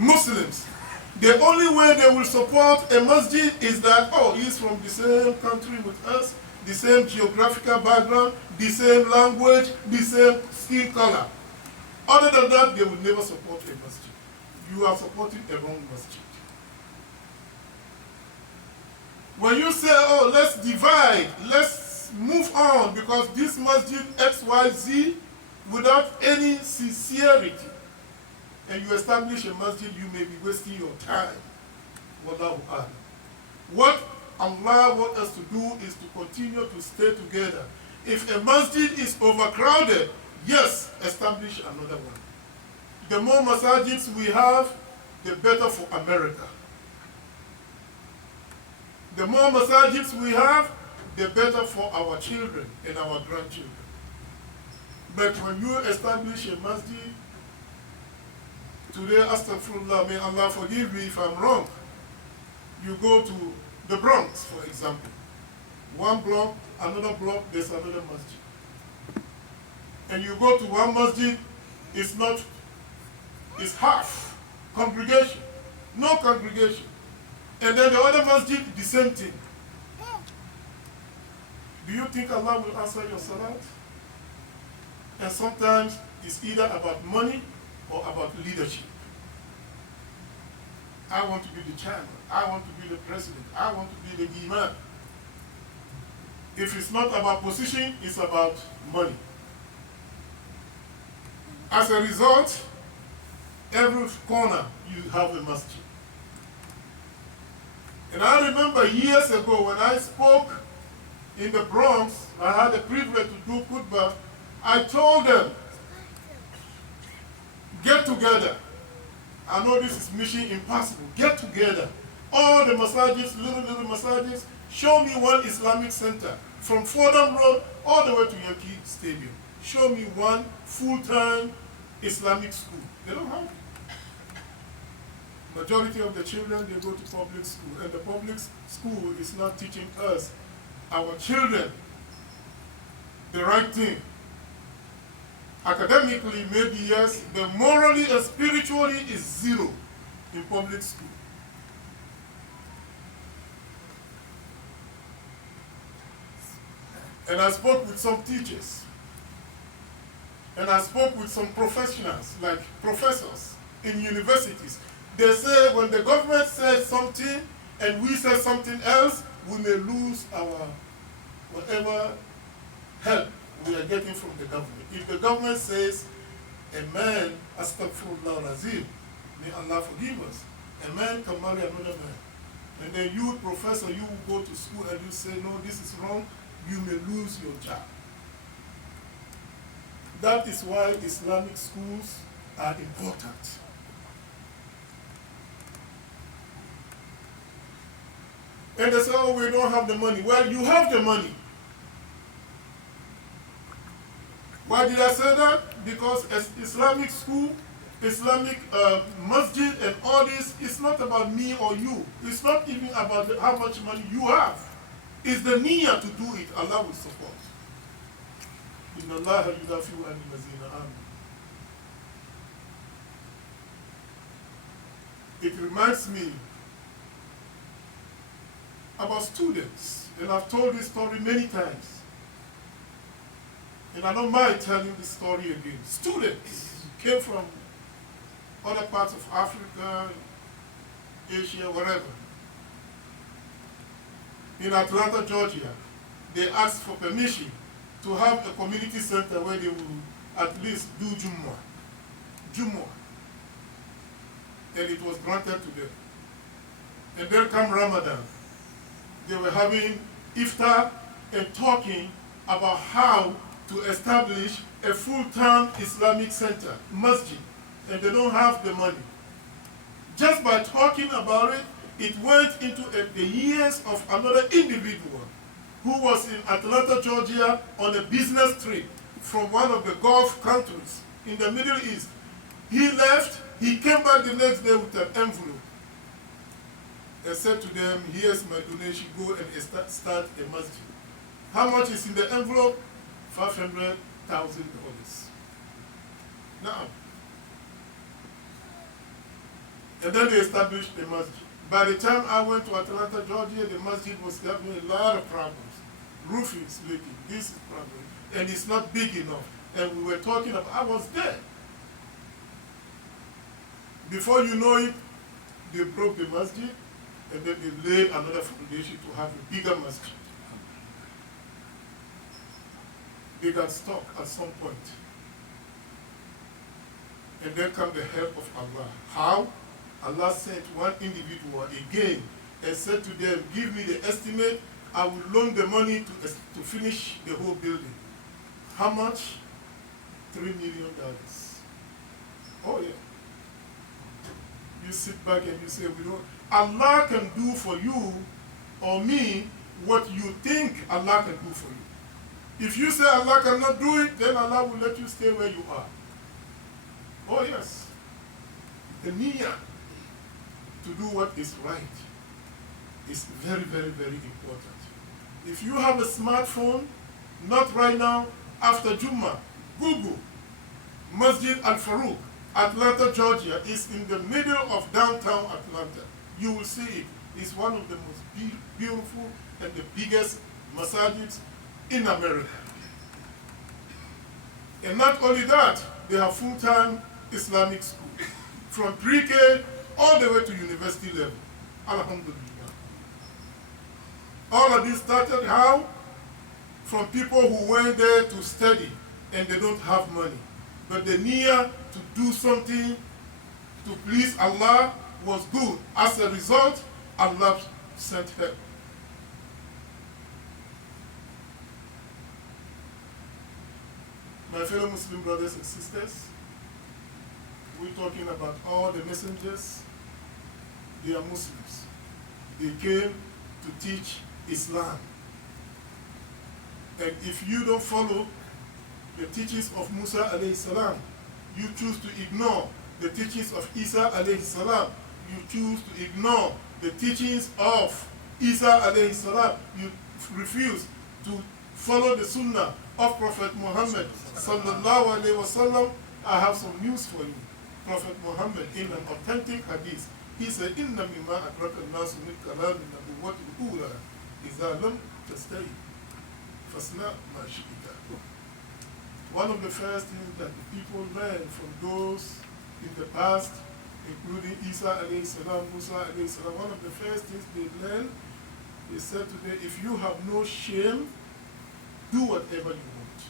Muslims, the only way they will support a masjid is that, oh, he's from the same country with us, the same geographical background, the same language, the same skin color. Other than that, they will never support a masjid. You are supporting a wrong masjid. When you say, oh, let's divide, let's move on because this masjid XYZ without any sincerity, and you establish a masjid, you may be wasting your time. Wallahu a'lam. What Allah wants us to do is to continue to stay together. If a masjid is overcrowded, yes, establish another one. The more masajids we have, the better for America. The more masajids we have, the better for our children and our grandchildren. But when you establish a masjid, today, astaghfirullah, may Allah forgive me if I'm wrong. You go to the Bronx, for example. One block, another block, there's another masjid. And you go to one masjid, it's half congregation, no congregation. And then the other masjid, the same thing. Do you think Allah will answer your salat? And sometimes it's either about money or about leadership. I want to be the chairman. I want to be the president. I want to be the imam. If it's not about position, it's about money. As a result, every corner you have a masjid. And I remember years ago when I spoke in the Bronx, I had the privilege to do khutbah. I told them, get together. I know this is mission impossible. Get together. All the masajids, little masajids, show me one Islamic center from Fordham Road all the way to Yankee Stadium. Show me one full-time Islamic school. They don't have it. Majority of the children, they go to public school, and the public school is not teaching us, our children, the right thing. Academically, maybe yes, but morally and spiritually is zero in public school. And I spoke with some teachers, and I spoke with some professionals, like professors in universities. They say when the government says something and we say something else, we may lose our whatever help we are getting from the government. If the government says, a man, astaghfirullah azim, may Allah forgive us, a man can marry another man. And then you, professor, you go to school and you say, no, this is wrong, you may lose your job. That is why Islamic schools are important. And they say, oh, we don't have the money. Well, you have the money. Why did I say that? Because as Islamic school, Islamic masjid and all this, it's not about me or you. It's not even about how much money you have. It's the niyyah to do it. Allah will support. Inna Allaha yudafi'u anil lazina amanu. It reminds me about students, and I've told this story many times. And I don't mind telling this story again. Students came from other parts of Africa, Asia, wherever. In Atlanta, Georgia, they asked for permission to have a community center where they will at least do Jumu'ah. And it was granted to them. And then come Ramadan. They were having iftar and talking about how to establish a full-time Islamic center, masjid, and they don't have the money. Just by talking about it, it went into the ears of another individual who was in Atlanta, Georgia on a business trip from one of the Gulf countries in the Middle East. He left, he came back the next day with an envelope. I said to them, here's my donation, go and start a masjid. How much is in the envelope? $500,000. Now, And then they established the masjid. By the time I went to Atlanta, Georgia, the masjid was having a lot of problems. Roof is leaking, this is problem, and it's not big enough. And we were talking about, I was there. Before you know it, they broke the masjid, and then they laid another foundation to have a bigger masjid. They got stuck at some point. And then come the help of Allah. How? Allah sent one individual again and said to them, give me the estimate, I will loan the money to finish the whole building. How much? $3 million. Oh yeah. You sit back and you say, we don't. Allah can do for you or me what you think Allah can do for you. If you say Allah cannot do it, then Allah will let you stay where you are. Oh yes. The niyyah to do what is right is very, very, very important. If you have a smartphone, not right now, after Jummah, Google, Masjid Al-Faruq, Atlanta, Georgia, is in the middle of downtown Atlanta. You will see it. It's one of the most beautiful and the biggest masajids in America. And not only that, they have full-time Islamic school, from pre-K all the way to university level. Alhamdulillah. All of this started how? From people who went there to study and they don't have money. But the niyyah to do something to please Allah was good. As a result, Allah sent help. My fellow Muslim brothers and sisters, we're talking about all the messengers. They are Muslims. They came to teach Islam. And if you don't follow the teachings of Musa alayhi salam, you choose to ignore the teachings of Isa alayhi salam, you choose to ignore the teachings of Isa alayhi salam, you refuse to follow the sunnah of Prophet Muhammad sallallahu alayhi wasallam, I have some news for you. Prophet Muhammad, in an authentic hadith, he said, "Inna mimma akraka an-nas min kalam an-nubuwwati al-ula idha lam tastahi fasna ma shi'ta." One of the first things that the people learned from those in the past, including Isa alayhi salam, Musa alayhi salam, one of the first things they learned, they said to them, if you have no shame, do whatever you want.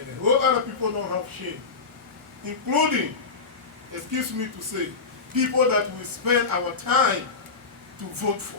And a whole lot of people don't have shame, including, excuse me to say, people that we spend our time to vote for.